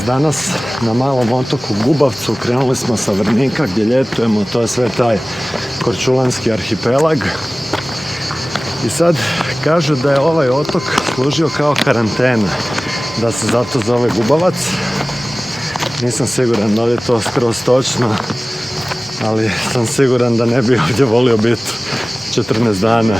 nas danas na malom otoku Gubavcu. Krenuli smo sa Vrnika gdje ljetujemo, to je sve taj Korčulanski arhipelag. I sad kažu da je ovaj otok služio kao karantena, da se zato zove Gubavac. Nisam siguran da li je to skroz točno, ali sam siguran da ne bi ovdje volio biti 14 dana.